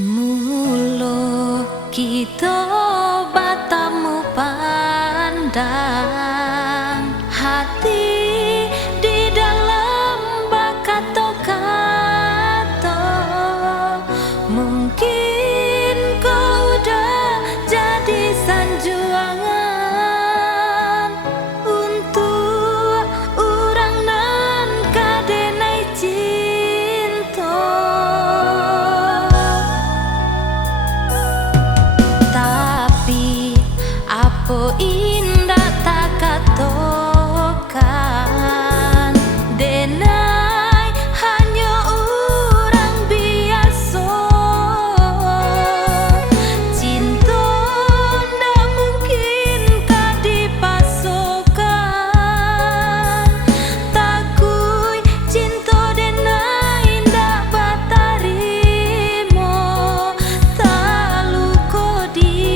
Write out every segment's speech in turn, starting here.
Mulo kita batamu pandang hati di dalam bakato-kato. Mungkin kau udah jadi sanjuangan untuk orang nan kadenai cinta. Tapi apa indah tak katakan denai hanya orang biasa. Cinta ndak mungkin kah dipasokkan. Takui cinta denai ndak batarimo taluko diri.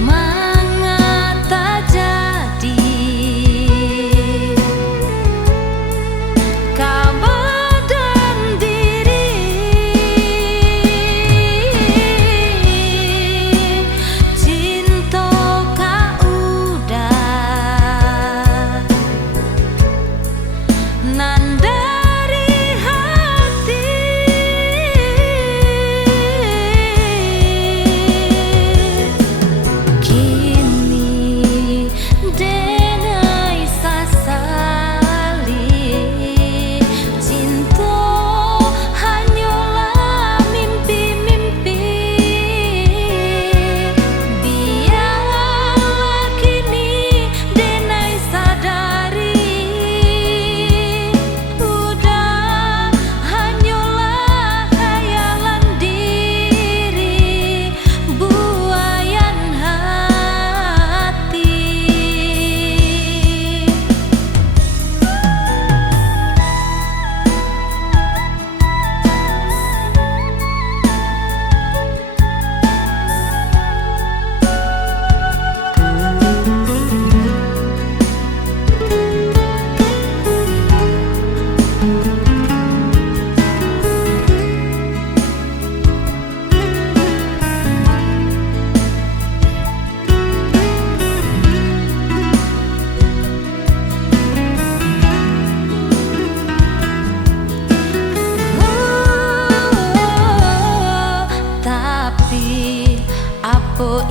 Mangata jadi kabadan diri. Cinta ka udah nan dari hati. Kini denai sasali. Cinta hanyalah mimpi-mimpi. Biarlah kini denai sadari udah hanyalah khayalan diri, buayan hati. Tapi apa